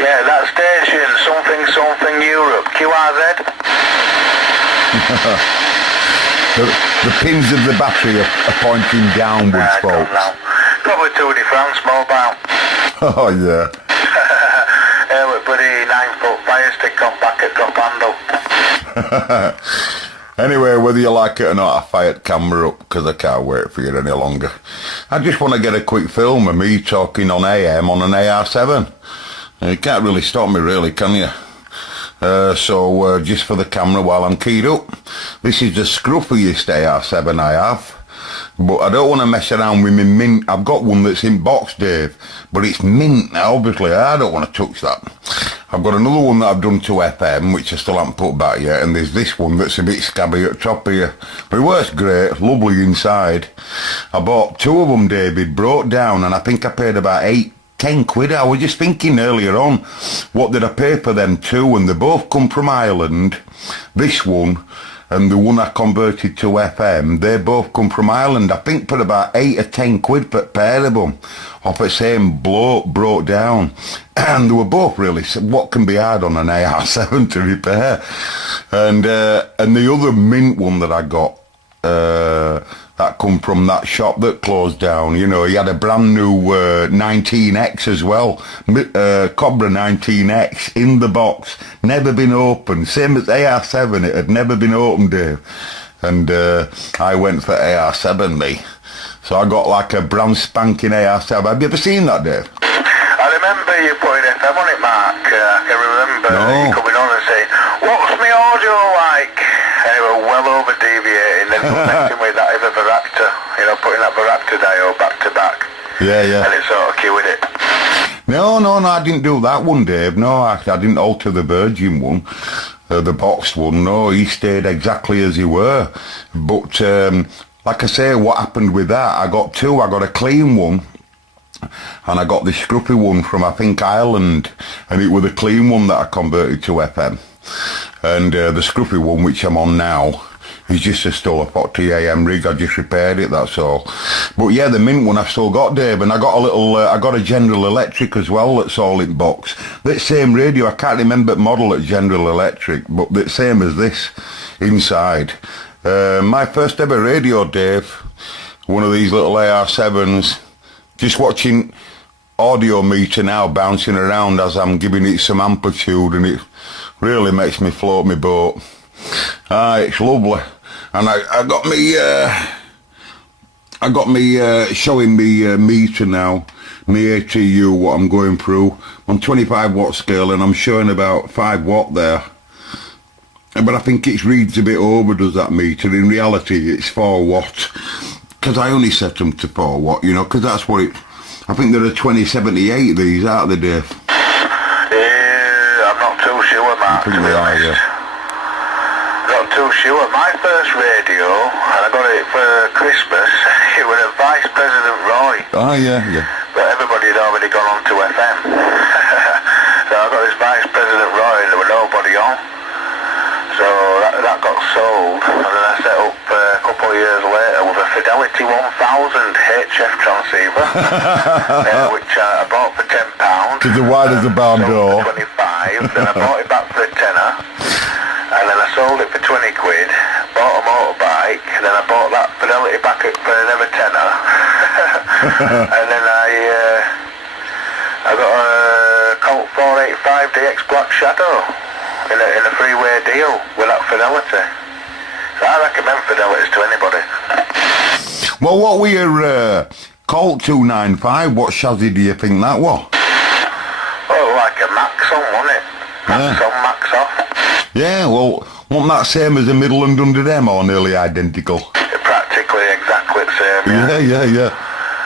Yeah, that station, something Europe, QRZ. the pins of the battery are pointing downwards, folks. Probably Tour de France mobile. Oh, yeah. Yeah, with bloody 9-foot fire stick on back at drop handle. Anyway, whether you like it or not, I fired camera up because I can't wait for you any longer. I just want to get a quick film of me talking on AM on an AR7. You can't really stop me, really, can you? So just for the camera while I'm keyed up. This is the scruffiest AR7 I have. But I don't want to mess around with my mint. I've got one that's in box, Dave, but it's mint now, obviously. I don't want to touch that. I've got another one that I've done to FM, which I still haven't put back yet, and there's this one that's a bit scabby at the top here. But it works great, lovely inside. I bought two of them, David, broke down, and I think I paid about 10 quid. I was just thinking earlier on, what did I pay for them two? And they both come from Ireland. This one and the one I converted to FM, they both come from Ireland. I think for about 8 or 10 quid per pair of them, off the same bloke, broke down. And they were both really, what can be hard on an AR7 to repair? And the other mint one that I got, that come from that shop that closed down, you know, he had a brand new 19X as well, Cobra 19X in the box, never been opened, same as AR7, it had never been opened, Dave. And I went for AR7, me. So I got like a brand spanking AR7. Have you ever seen that, Dave? I remember you putting FM on it, Mark. I can remember you coming on and saying, what's my audio like? And it was well over deviating, then connecting with that other Varactor, you know, putting that Varactor diode back to back. Yeah, yeah. And it sort of queuing it. No, I didn't do that one, Dave. No, I didn't alter the Virgin one, the boxed one. No, he stayed exactly as he were. But, like I say, what happened with that, I got two. I got a clean one, and I got the scruffy one from, I think, Ireland, and it was the clean one that I converted to FM. And the scruffy one, which I'm on now, is just still a 40 AM rig. I just repaired it, that's all. But yeah, the mint one I've still got, Dave, and I got a little, I got a General Electric as well that's all in box. That same radio, I can't remember the model at General Electric, but the same as this inside. My first ever radio, Dave, one of these little AR7s, just watching audio meter now bouncing around as I'm giving it some amplitude, and it really makes me float my boat. It's lovely. And I got me showing me meter now, me ATU, what I'm going through. I'm 25 watt scale and I'm showing about 5 watt there. But I think it reads a bit over, does that meter? In reality, it's 4 watt. Because I only set them to 4 watt, you know, because that's what it... I think there are 2078 these, aren't they, Dave? Yeah, I'm not too sure, Mark, to be honest. Not too sure. My first radio, and I got it for Christmas, it was a Vice President Roy. Oh, yeah. But everybody had already gone on to FM. So I got this Vice President Roy and there was nobody on. So that got sold, and then I set up a couple of years later with a Fidelity 1000 HF transceiver, which I bought for £10. Because the wide as a barn door. For 25, then I bought it back for a tenner, and then I sold it for 20 quid, bought a motorbike, and then I bought that Fidelity back for another tenner, and then I got a Colt 485 DX Black Shadow. In a freeway deal with that Fidelity. So I recommend Fidelities to anybody. Well, what were your Colt 295? What chassis do you think that was? Oh, like a Maxon, wasn't it? Max on, Max off. Yeah, well, wasn't that same as a Midland 100M or nearly identical? Practically exactly the same, yeah. Yeah.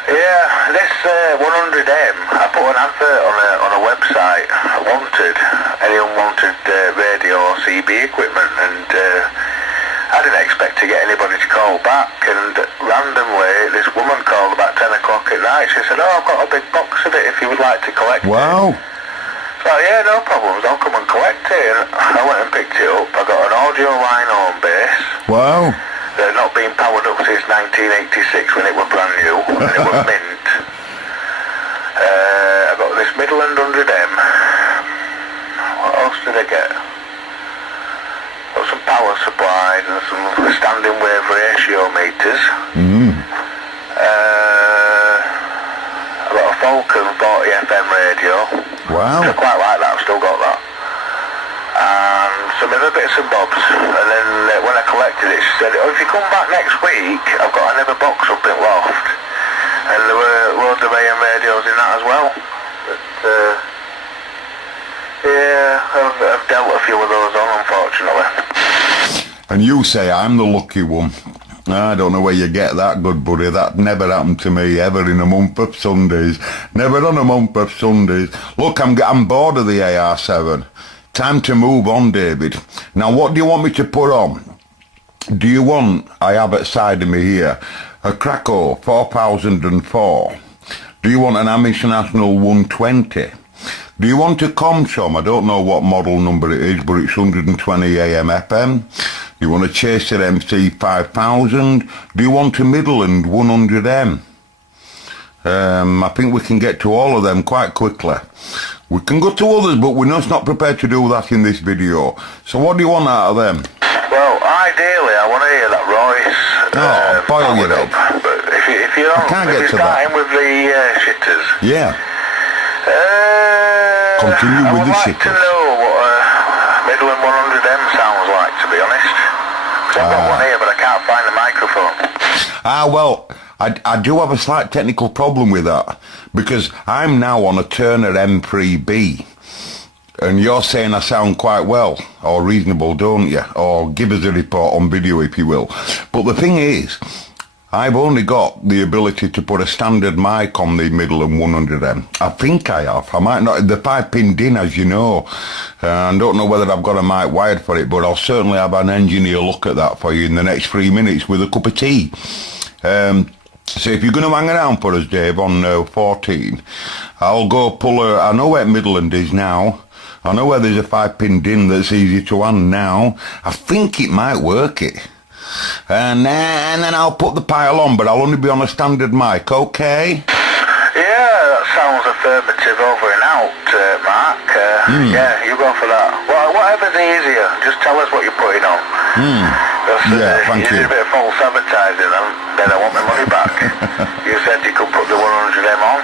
Yeah, this 100M, I put an advert on a website, wanted, any unwanted radio or CB equipment, and I didn't expect to get anybody to call back, and randomly this woman called about 10 o'clock at night. She said, I've got a big box of it if you would like to collect it. Wow. So yeah, no problems, I'll come and collect it. And I went and picked it up. I got an audio line home base. Wow. They've not been powered up since 1986 when it was brand new, and it was mint. I got this Midland 100M, else did I get? Got some power supplies and some standing wave ratio meters. I got a Falcon 40 FM radio. Wow. I quite like that, I've still got that. And some other bits and bobs. And then when I collected it, she said, oh, if you come back next week, I've got another box up in Loft. And there were loads of AM radios in that as well. But, yeah, I've dealt a few of those on, unfortunately. And you say I'm the lucky one. I don't know where you get that, good buddy. That never happened to me ever in a month of Sundays. Never on a month of Sundays. Look, I'm bored of the AR7. Time to move on, David. Now, what do you want me to put on? Do you want, I have at side of me here, a Krakow 4004. Do you want an Amish National 120? Do you want a Comsom? I don't know what model number it is, but it's 120 AM FM. Do you want a Chaser MC 5000? Do you want a Midland 100M? I think we can get to all of them quite quickly. We can go to others, but we're just not prepared to do that in this video. So what do you want out of them? Well, ideally, I want to hear that Royce. Boil your head. But if you don't, can't if get you're to that. starting with the shitters. Yeah. Continue with the shitters. I would like to know what a Midland 100M sounds like, to be honest. Because I've got one here, but I can't find the microphone. Well, I do have a slight technical problem with that, because I'm now on a Turner M3B, and you're saying I sound quite well, or reasonable, don't you? Or give us a report on video, if you will. But the thing is, I've only got the ability to put a standard mic on the Midland 100M. I think I have. I might not. The 5-pin DIN, as you know. I don't know whether I've got a mic wired for it, but I'll certainly have an engineer look at that for you in the next 3 minutes with a cup of tea. So if you're going to hang around for us, Dave, on 14, I'll go pull I know where Midland is now. I know where there's a 5-pin DIN that's easy to hand now. I think it might work it. And then I'll put the pile on, but I'll only be on a standard mic, okay? Yeah, that sounds affirmative over and out, Mark. Yeah, you go for that. Well, whatever's easier, just tell us what you're putting on. Yeah, thank you. You did a bit of false advertising, and then I want my money back. You said you could put the 100M on.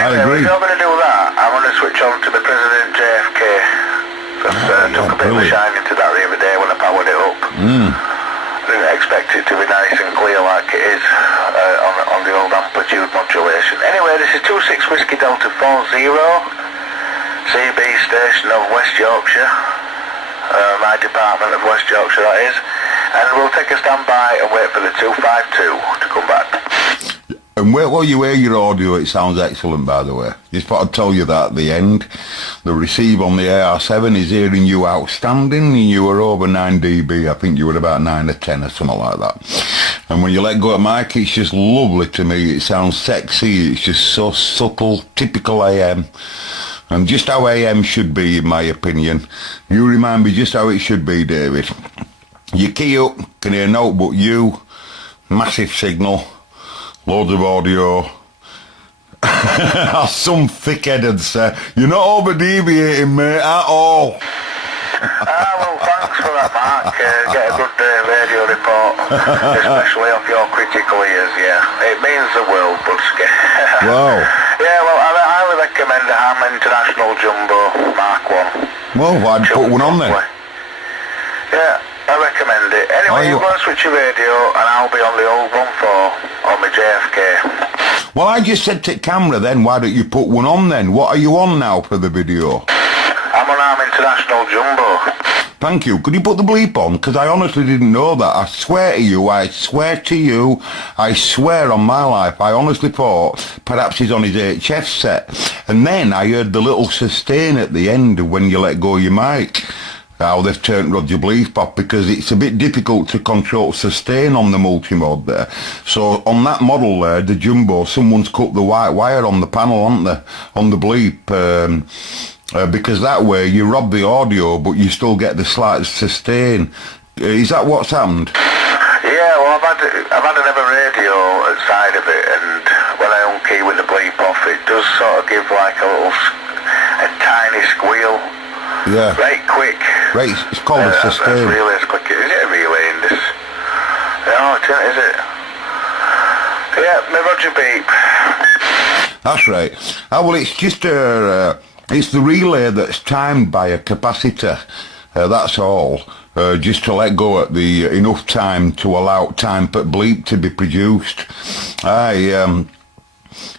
Anyway, if you're going to do that, I'm going to switch on to the President JFK. Because I took a bit of a shine into that the other day when I powered it up. I didn't expect it to be nice and clear like it is on the old amplitude modulation. Anyway, this is 26 Whiskey Delta 40, CB station of West Yorkshire, my department of West Yorkshire that is, and we'll take a standby and wait for the 252 to come back. And while you hear your audio, it sounds excellent, by the way. Just thought I'd tell you that at the end. The receive on the AR7 is hearing you outstanding, and you were over 9 dB. I think you were about 9 or 10 or something like that. And when you let go of mic, it's just lovely to me. It sounds sexy. It's just so subtle, typical AM. And just how AM should be, in my opinion. You remind me just how it should be, David. You key up, can hear note but you, massive signal. Loads of audio. Some thick-headed say, you're not over-deviating, mate, at all. Well, thanks for that, Mark. Get a good radio report, especially off your critical ears, yeah. It means the world, Budsky. Wow. Yeah, well, I highly recommend the Ham International Jumbo Mark 1. Well, I'd put one on then. Yeah. I recommend it. Anyway, you go and switch your radio and I'll be on the old 1.4 on my JFK. Well, I just said to camera then, why don't you put one on then? What are you on now for the video? I'm on Arm International Jumbo. Thank you. Could you put the bleep on? Because I honestly didn't know that. I swear to you, I swear on my life, I honestly thought perhaps he's on his HF set. And then I heard the little sustain at the end when you let go of your mic. How they've turned Roger Bleep off, because it's a bit difficult to control sustain on the multi-mode there. So on that model there, the Jumbo, someone's cut the white wire on the panel, haven't they, on the bleep, because that way you rob the audio but you still get the slight sustain. Is that what's happened? Yeah, well I've had another radio outside of it, and when I unkey with the bleep off, it does sort of give like a tiny squeal. Yeah. Right quick. Right, it's called a sustain. That's really as quick. Is it a relay in this? No, it isn't, is it? Yeah, my Roger beep. That's right. Oh, well, it's just it's the relay that's timed by a capacitor. That's all. Just to let go at the enough time to allow time per bleep to be produced.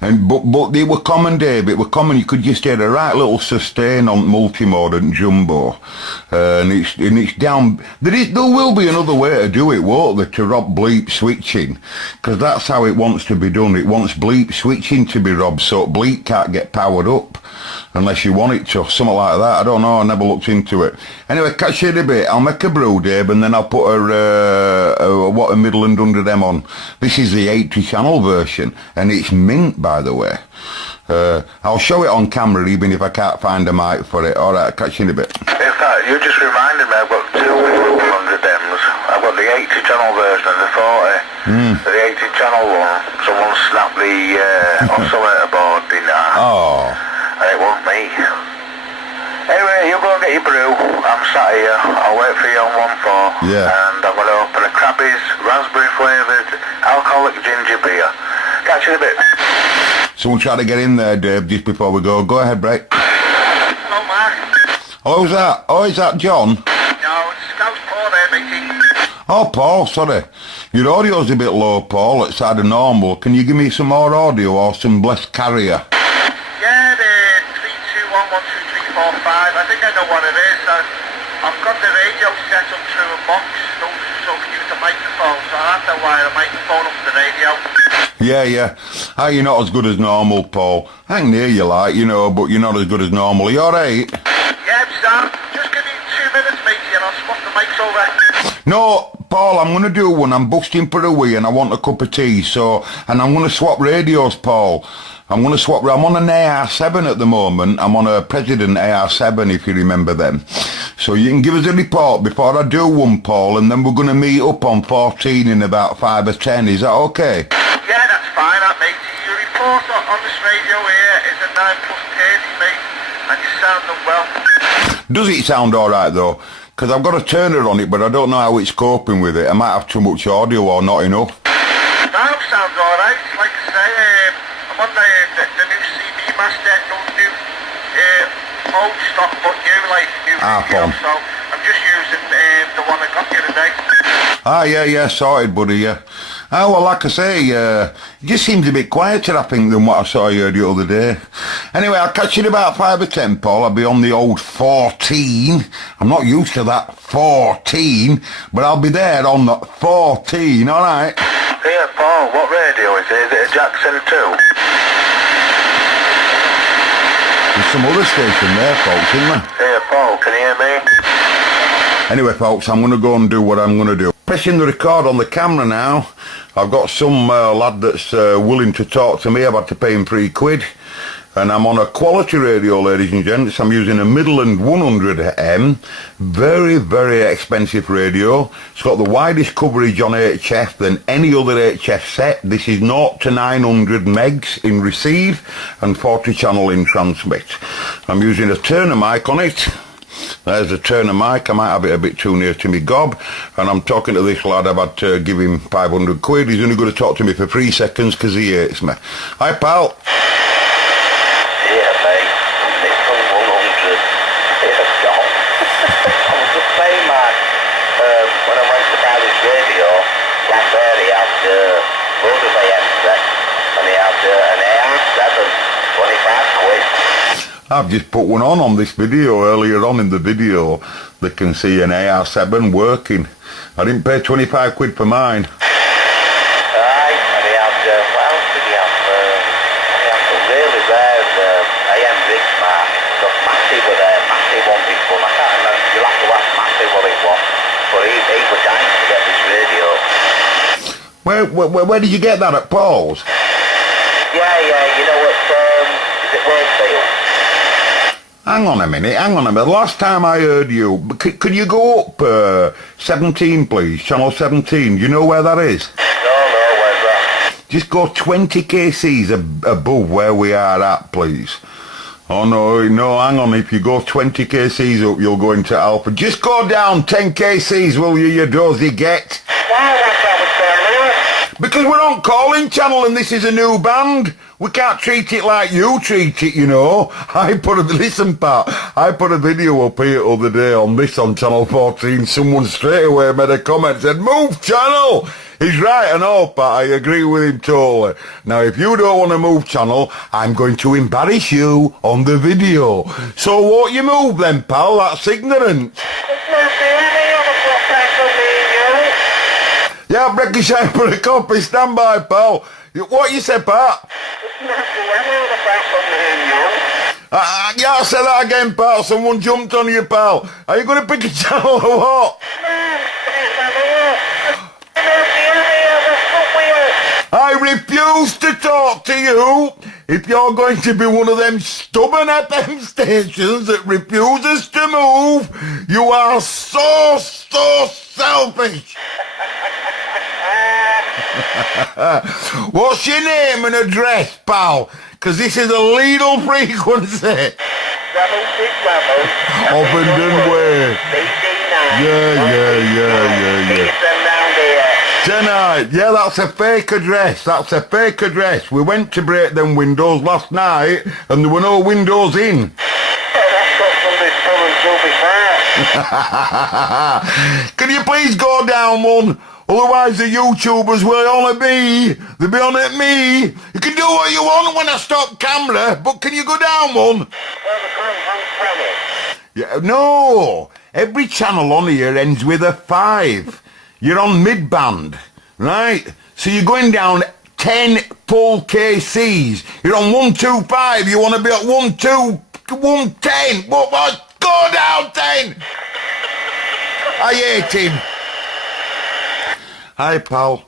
But they were common, Dave. It were common. You could just hear a right little sustain on multi-mode and jumbo, and it's down. There will be another way to do it, won't there? To rob bleep switching, because that's how it wants to be done. It wants bleep switching to be robbed, so bleep can't get powered up unless you want it to, something like that. I don't know. I never looked into it. Anyway, catch you in a bit. I'll make a brew, Dave, and then I'll put a Midland 100M on. This is the 80 channel version, and it's mint, by the way. I'll show it on camera even if I can't find a mic for it. Alright, catch you in a bit. In fact, you just reminded me, I've got two 100Ms. I've got the 80 channel version and the 40. The 80 channel one, someone snapped the oscillator board in half. Oh. And it wasn't me. Anyway, you go and get your brew. I'm sat here. I'll wait for you on 1-4. Yeah. And I'm going to open a Krabby's raspberry flavoured alcoholic ginger beer. Catch you in a bit. Someone try to get in there, Dave, just before we go. Go ahead, Brett. Hello, Mark. Oh, who's that? Oh, is that John? No, it's Scout Paul there, matey. Oh, Paul, sorry. Your audio's a bit low, Paul. It's out of normal. Can you give me some more audio or some blessed carrier? Yeah, the 321 12345. I think I know what it is. I've got the radio set up through a box, so I can use the microphone. So I have to wire a microphone up to the radio. Yeah. Ah, you're not as good as normal, Paul. Hang near you like, but you're not as good as normal. Are you alright? Yeah, Sam. Just give me 2 minutes, matey, and I'll swap the mics over. No, Paul, I'm going to do one. I'm busting for a wee and I want a cup of tea, and I'm going to swap radios, Paul. I'm going to swap. I'm on an AR7 at the moment. I'm on a President AR7, if you remember them. So you can give us a report before I do one, Paul, and then we're going to meet up on 14 in about 5 or 10. Is that okay? Yeah, that's fine, matey. Your report on this radio here is a 9+30, mate, and you sound well. Does it sound alright, though? Because I've got a turner on it, but I don't know how it's coping with it. I might have too much audio or not enough. No, sounds alright. Like I say, I'm on the new CB master, no new phone stock, but new radio, so I'm just using the one I got the other day. Yeah, sorted, buddy, yeah. Oh, well, like I say, it just seems a bit quieter, I think, than what I saw you the other day. Anyway, I'll catch you in about 5 or 10, Paul. I'll be on the old 14. I'm not used to that 14, but I'll be there on the 14, alright? Yeah, Paul, what radio is it? Is it a Jackson 2? There's some other station there, folks, isn't there? Hey, Paul, can you hear me? Anyway, folks, I'm going to go and do what I'm going to do. Pressing the record on the camera now. I've got some lad that's willing to talk to me. I've had to pay him £3. And I'm on a quality radio, ladies and gents. I'm using a Midland 100M. Very, very expensive radio. It's got the widest coverage on HF than any other HF set. This is 0 to 900 megs in receive and 40 channel in transmit. I'm using a Turner mic on it. There's a Turner mic. I might have it a bit too near to me gob. And I'm talking to this lad. I've had to give him £500. He's only going to talk to me for 3 seconds because he hates me. Hi, pal. Yeah, mate. It's from 100. Yeah, John. I was just saying, man, when I went to buy this radio, last there he had loads of AM sets, and he had an AR7, 25 quid. I've just put one on this video. Earlier on in the video, they can see an AR7 working. I didn't pay 25 quid for mine. Aye, and he had, what else did he have? He had some really rare AM rigs, Mark. The Massey were there, Massey won this one. I can't remember, you'll have to ask Massey what it was. But he was dying to get this radio. Where did you get that, at Paul's? Yeah, you know what, is it Wakefield? Hang on a minute. The last time I heard you, could you go up 17, please? Channel 17. Do you know where that is? No, where's that? Just go 20 kcs above where we are at, please. Oh no, hang on, if you go 20 kcs up, you'll go into Alpha. Just go down 10 kcs, will you dozy get? Why was that was there, Because we're on calling channel and this is a new band. We can't treat it like you treat it, you know. Listen, Pat, I put a video up here the other day on channel 14. Someone straight away made a comment, said, move channel. He's right and all, Pat, I agree with him totally. Now, if you don't want to move channel, I'm going to embarrass you on the video. So won't you move then, pal? That's ignorant. Yeah, break a shine for a copy. Stand by, pal. What you said, Pat? Yeah, I'll say that again, pal. Someone jumped on you, pal. Are you going to pick a channel or what? I refuse to talk to you if you're going to be one of them stubborn FM stations that refuses to move. You are so selfish. What's your name and address, pal? Because this is a legal frequency. 767 Ovenden Way. Yeah. Tonight, yeah, that's a fake address. We went to break them windows last night and there were no windows in. Can you please go down one? Otherwise the YouTubers will only be, they'll be on at me. You can do what you want when I stop camera, but can you go down one? Yeah, no, every channel on here ends with a 5. You're on mid-band, right? So you're going down 10 full KCs. You're on 125, you want to be at 110. What? Go down 10! I hate him. Hi, pal.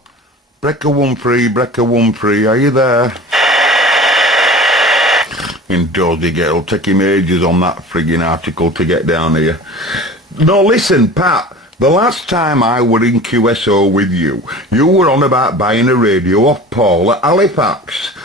Breaker 1-3, are you there? In dozy get, it'll take him ages on that frigging article to get down here. No, listen, Pat. The last time I were in QSO with you, you were on about buying a radio off Paul at Halifax.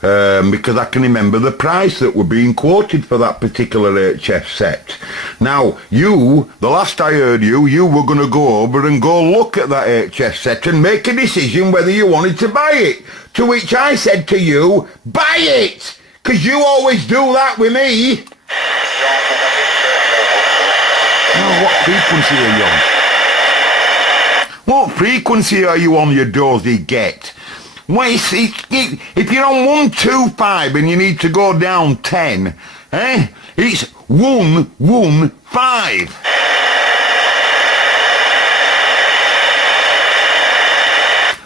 Because I can remember the price that were being quoted for that particular HF set. Now, the last I heard you were going to go over and go look at that HF set and make a decision whether you wanted to buy it. To which I said to you, buy it! Because you always do that with me. Now, what frequency are you on? What frequency are you on, you dozy get? Well, if you're on 125 and you need to go down 10, it's 115.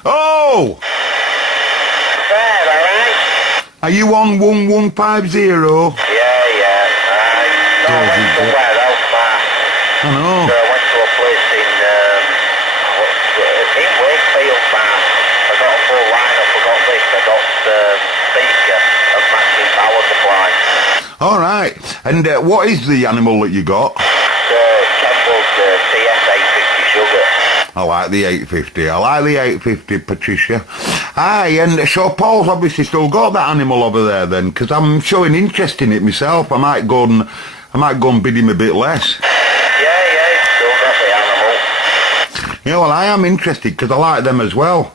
Oh! Fair, alright? Are you on 1150? Yeah. No, I went somewhere else, man. I know. So I went to a place in Wakefield, man. I got a full lineup, I got this, I got speaker and matching power supply. Alright. And what is the animal that you got? Kemble's TS850 Sugar. I like the 850, Patricia. Aye, and so Paul's obviously still got that animal over there then, because I'm showing interest in it myself. I might go and bid him a bit less. Yeah, he's still got the animal. Yeah, well, I am interested because I like them as well.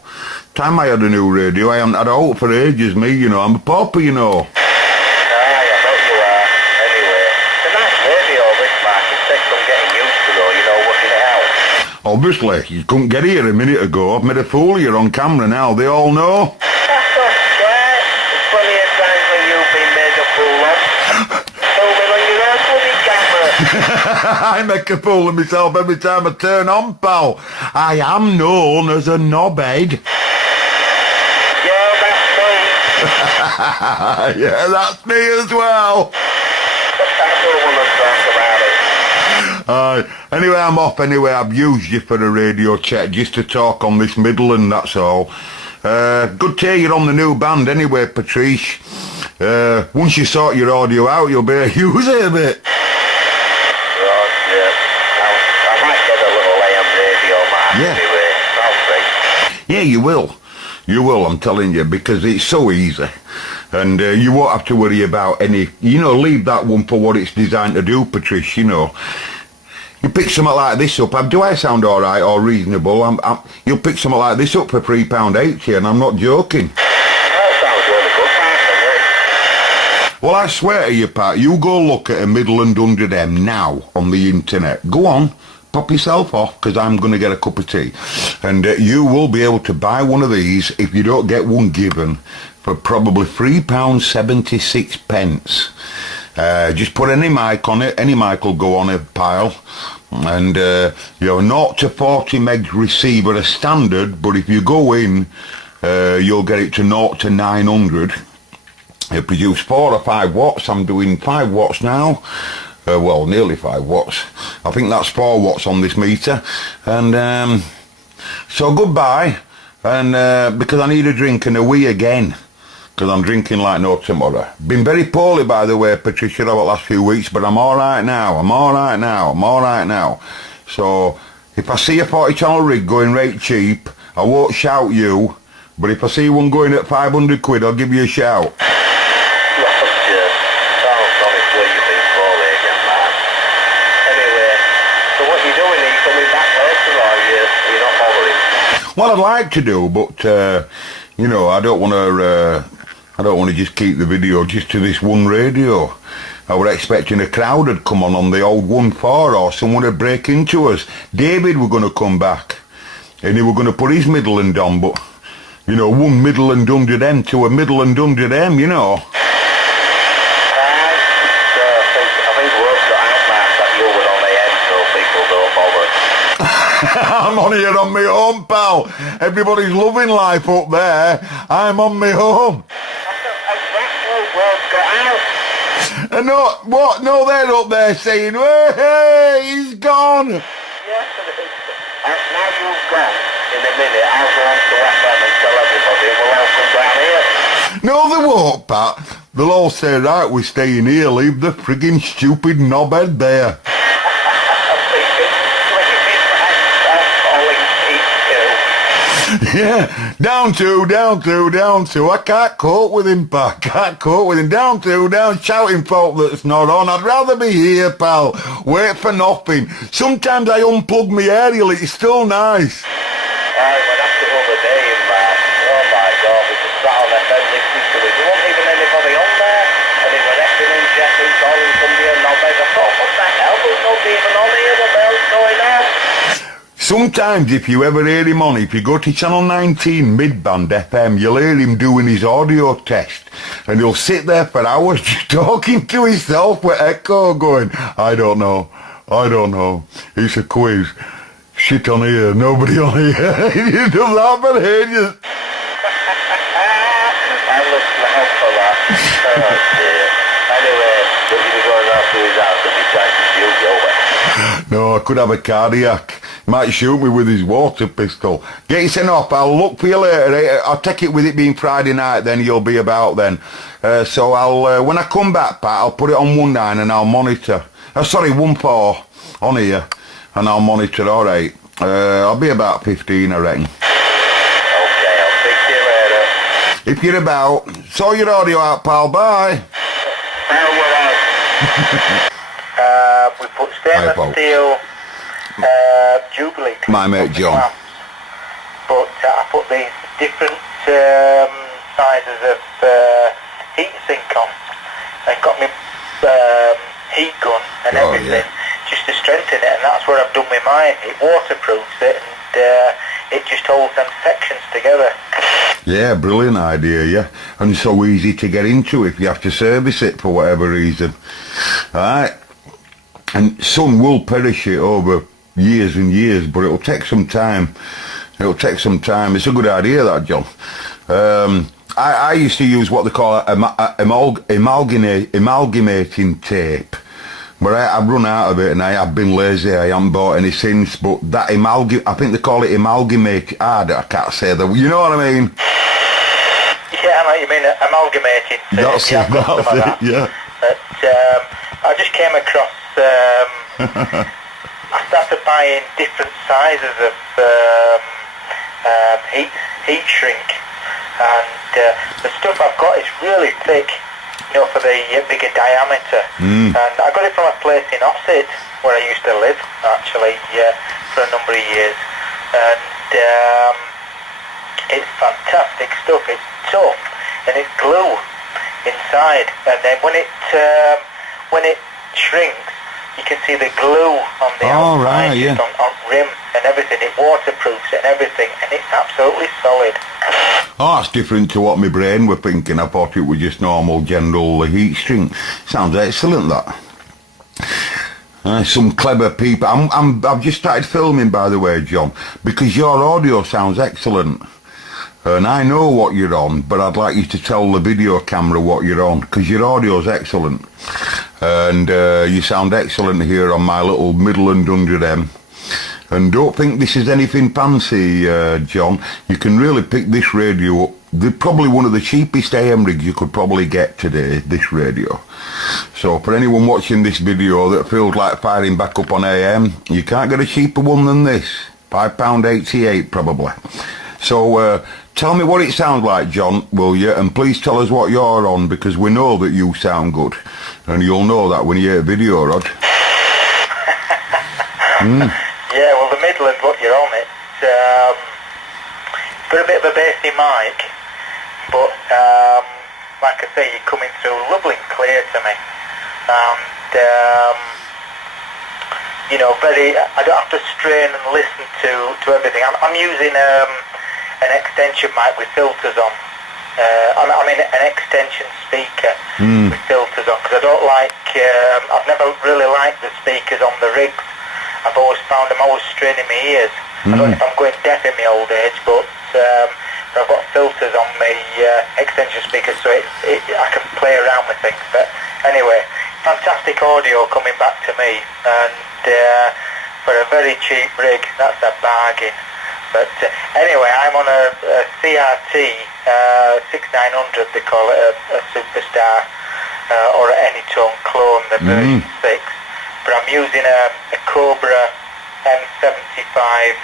Time I had a new radio, I haven't had a hope for ages, me, you know. I'm a pauper, you know. Aye, I bet you are. Anyway, it's a nice radio, this, Mark. It takes some getting used to, though, you know, working it out. Obviously, you couldn't get here a minute ago. I've made a fool of you on camera now. They all know. That's okay. There's plenty of times when you've been made a fool of. Filming on your own bloody camera. I make a fool of myself every time I turn on, pal. I am known as a knobhead. Yeah, that's me. Yeah, that's me as well. I don't want to talk about it. Anyway, I'm off anyway. I've used you for a radio check just to talk on this Midland, that's all. Good to hear you're on the new band anyway, Patrice. Once you sort your audio out, you'll be able to use it a bit. Right, yeah. I might get a little AM radio, Mark, anyway. I'll see. Yeah, you will. You will, I'm telling you, because it's so easy. And you won't have to worry about any, leave that one for what it's designed to do, Patrice, You pick something like this up, do I sound alright or reasonable? You'll pick something like this up for £3.80 and I'm not joking. That sounds really good, man. Well, I swear to you, Pat, you go look at a Midland 100M now on the internet. Go on, pop yourself off, because I'm going to get a cup of tea. And you will be able to buy one of these if you don't get one given for probably £3.76. Just put any mic on it. Any mic will go on a pile. And your 0 to 40 meg receiver are standard, but if you go in, you'll get it to 0 to 900. It produces 4 or 5 watts. I'm doing 5 watts now. Well, nearly 5 watts. I think that's 4 watts on this meter. And so goodbye. And because I need a drink and a wee again. Because I'm drinking like no tomorrow. Been very poorly, by the way, Patricia, over the last few weeks, but I'm alright now. I'm alright now. So if I see a 40 channel rig going rate cheap, I won't shout you. But if I see one going at 500 quid, I'll give you a shout. Well, I'd like to do, but I don't want to just keep the video just to this one radio. I was expecting a crowd had come on the old 1-4, or someone would break into us. David were going to come back, and he were going to put his Midland on, but one Midland 100M to a Midland 100M, I'm on here on my own, pal. Everybody's loving life up there. I'm on my home. And no, what? No, they're up there saying, hey, he's gone. Yes, now you've gone. In a minute, I'll go on to FM and tell everybody and we'll all come down here. No, they won't, Pat. They'll all say, right, we're staying here. Leave the friggin' stupid knobhead there. Yeah, down two. I can't cope with him, Pat. Down, shouting folk that's not on. I'd rather be here, pal. Wait for nothing. Sometimes I unplug my aerial, it's still nice. Well, that's the other day, man. Oh my God, we just sat on FM listening to it. There wasn't even anybody on there. And they were effing and jeffing, calling somebody a knobhead. I thought, what the hell? There's nobody even on here. What the hell's going on? Sometimes if you ever hear him on, if you go to channel 19 midband FM, you'll hear him doing his audio test, and he'll sit there for hours just talking to himself with echo going, I don't know, it's a quiz, shit on here, nobody on here. You do that for ages. I look out for that. Oh dear. Anyway, don't you be going out to his house and be trying to shoot you over. No, I could have a cardiac. Might shoot me with his water pistol. Get yourself up, I'll look for you later. I'll take it with it being Friday night, then you'll be about then. So I'll, when I come back, Pat, I'll put it on 1.9 and I'll monitor. Sorry, 1.4 on here, and I'll monitor, alright. I'll be about 15, I reckon. Okay, I'll speak to you later. If you're about, sort your audio out, pal, bye. We put stainless steel Jubilee. My mate John. But I put these different sizes of heat sink on and got my heat gun and everything just to strengthen it, and that's where I've done with mine. It waterproofs it and it just holds them sections together. Yeah, brilliant idea, yeah. And so easy to get into if you have to service it for whatever reason. Alright. And some will perish it over years and years, but it'll take some time. It's a good idea, that, John. I used to use what they call amalgamating tape, but I've run out of it and I have been lazy. I haven't bought any since, but that I think they call it amalgamate. I can't say that. You know what I mean? Yeah, I know what you mean, amalgamating tape. That's it, yeah. But I just came across I started buying different sizes of heat shrink, and the stuff I've got is really thick, you know, for the bigger diameter. And I got it from a place in Ossett, where I used to live, actually, for a number of years. And it's fantastic stuff. It's tough, and it's glue inside. And then when it shrinks, you can see the glue on the outside, on rim and everything. It waterproofs and everything, and it's absolutely solid. Oh, that's different to what my brain were thinking. I thought it was just normal general heat shrink. Sounds excellent, that. Some clever people. I've just started filming, by the way, John, because your audio sounds excellent. And I know what you're on, but I'd like you to tell the video camera what you're on, because your audio's excellent. And you sound excellent here on my little Midland 100M. And don't think this is anything fancy, John. You can really pick this radio up. They're probably one of the cheapest AM rigs you could probably get today, this radio. So for anyone watching this video that feels like firing back up on AM, you can't get a cheaper one than this. £5.88 probably. So tell me what it sounds like, John, will you? And please tell us what you're on, because we know that you sound good. And you'll know that when you hear a video, Rod. Yeah, well, the Midland, what you're on, it's got a bit of a bassy mic, but like I say, you're coming through lovely and clear to me. And, you know, I don't have to strain and listen to everything. I'm using an extension mic with filters on. I mean an extension speaker with filters on, because I don't like, I've never really liked the speakers on the rigs. I've always found them always straining my ears. I don't know if I'm going deaf in my old age, but I've got filters on my extension speakers, so I can play around with things. But anyway, fantastic audio coming back to me, and for a very cheap rig, that's a bargain. But anyway, I'm on a CRT 6900, they call it a Superstar, or an Anytone clone, the version 6. But I'm using a Cobra M75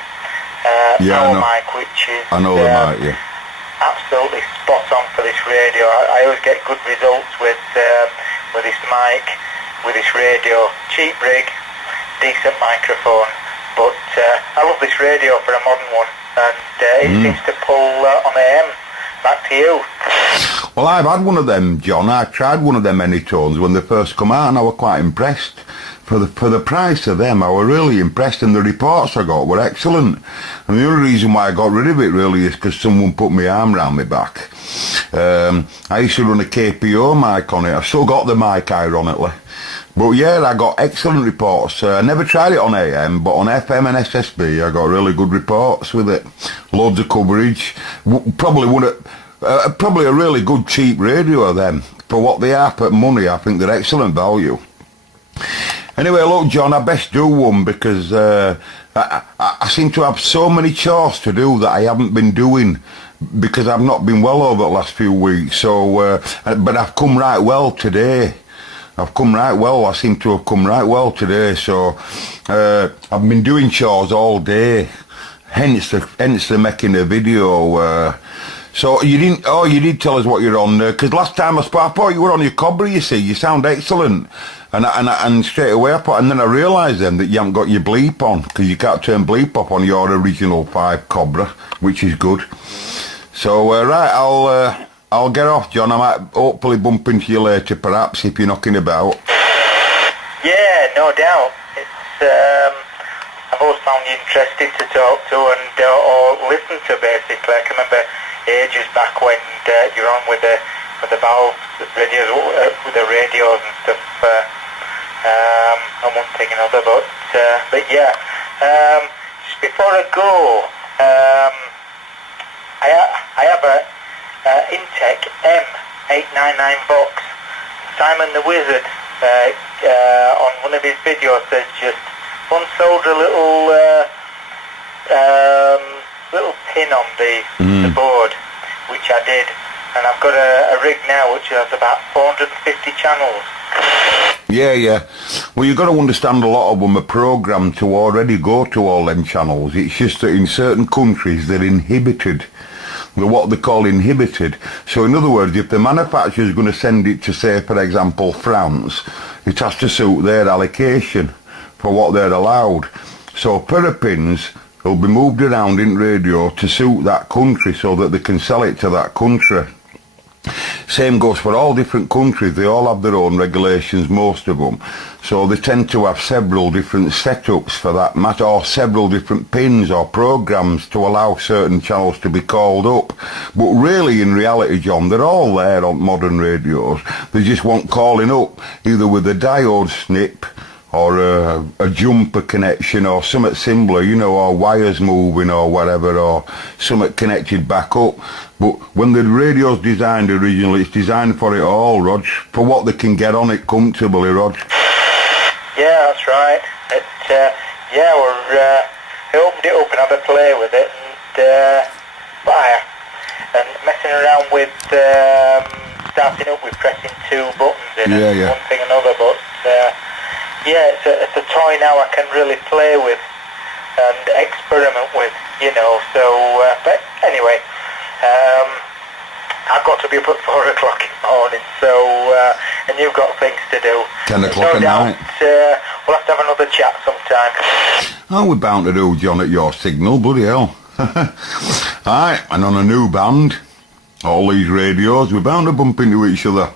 power mic, which is absolutely spot on for this radio. I always get good results with this mic, with this radio. Cheap rig, decent microphone. But I love this radio for a modern one, and it seems to pull on AM. Back to you. Well, I've had one of them, John. I tried one of them Anytones when they first come out, and I was quite impressed. For the price of them, I was really impressed, and the reports I got were excellent. And the only reason why I got rid of it really is because someone put my arm round my back. I used to run a KPO mic on it. I still got the mic, ironically. But yeah, I got excellent reports. I never tried it on AM, but on FM and SSB, I got really good reports with it. Loads of coverage. Probably a really good cheap radio of them. For what they are for money, I think they're excellent value. Anyway, look, John, I best do one, because I seem to have so many chores to do that I haven't been doing, because I've not been well over the last few weeks. So, but I've come right well today. I've come right well. I seem to have come right well today. So I've been doing chores all day. Hence the making a video. So you didn't? Oh, you did tell us what you're on. Because last time I thought you were on your Cobra. You see, you sound excellent. And straight away and then I realised then that you haven't got your bleep on, because you can't turn bleep up on your original 5 Cobra, which is good. So right, I'll get off, John. I might hopefully bump into you later, perhaps, if you're knocking about. Yeah, no doubt. It's I've always found you interesting to talk to and or listen to, basically. I can remember ages back when you were on with the valves, radios, with the radios and stuff. And one thing and another, but yeah. Just before I go, I have a Intec M899 box. Simon the Wizard on one of his videos says just unsolder a little pin on the board, which I did, and I've got a rig now which has about 450 channels. Yeah. Well, you've got to understand a lot of them are programmed to already go to all them channels. It's just that in certain countries they're inhibited. they're what they call inhibited. So in other words, if the manufacturer is going to send it to, say, for example, France, it has to suit their allocation for what they're allowed. So parapins will be moved around in radio to suit that country so that they can sell it to that country. Same goes for all different countries. They all have their own regulations, most of them. So they tend to have several different setups for that matter, or several different pins or programs to allow certain channels to be called up. But really, in reality, John, they're all there on modern radios. They just want calling up, either with a diode snip, or a jumper connection, or something similar, you know, or wires moving or whatever, or something connected back up. But when the radio's designed originally, it's designed for it all, Rog, for what they can get on it comfortably, Rog. Yeah, that's right. Yeah, we opened it up and had a play with it, and messing around with starting up with pressing 2 buttons in it, one thing another, but yeah, it's a toy now I can really play with and experiment with, you know, so, but anyway, I've got to be up at 4 o'clock in the morning, so, and you've got things to do. 10 o'clock at night. We'll have to have another chat sometime. Oh, we're bound to do, John, at your signal, bloody hell. Alright, and on a new band, all these radios, we're bound to bump into each other.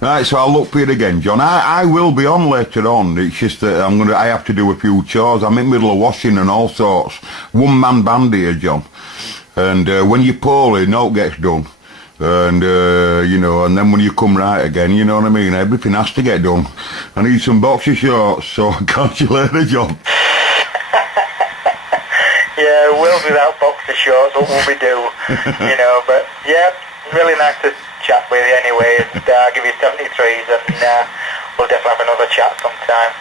Right, so I'll look for it again, John. I will be on later on. It's just that I have to do a few chores. I'm in the middle of washing and all sorts. One-man band here, John. And when you're poorly, no gets done. And, you know, and then when you come right again, you know what I mean? Everything has to get done. I need some boxer shorts, so catch you later, John. Yeah, we'll be without boxer shorts, what will we do? You know, but, yeah, really nice to chat with you anyway, and give you 73s, and we'll definitely have another chat sometime.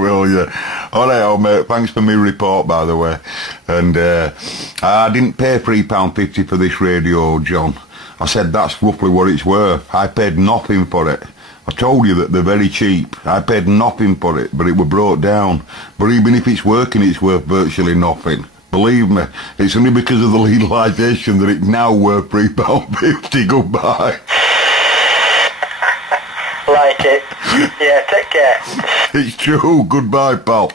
Will you? Alright, old mate, thanks for my report, by the way. And I didn't pay £3.50 for this radio, John. I said that's roughly what it's worth. I paid nothing for it. I told you that they're very cheap. I paid nothing for it, but it were brought down. But even if it's working, it's worth virtually nothing. Believe me, it's only because of the legalisation that it's now worth £3.50. Goodbye. Like it. Yeah, take care. It's true. Goodbye, pal.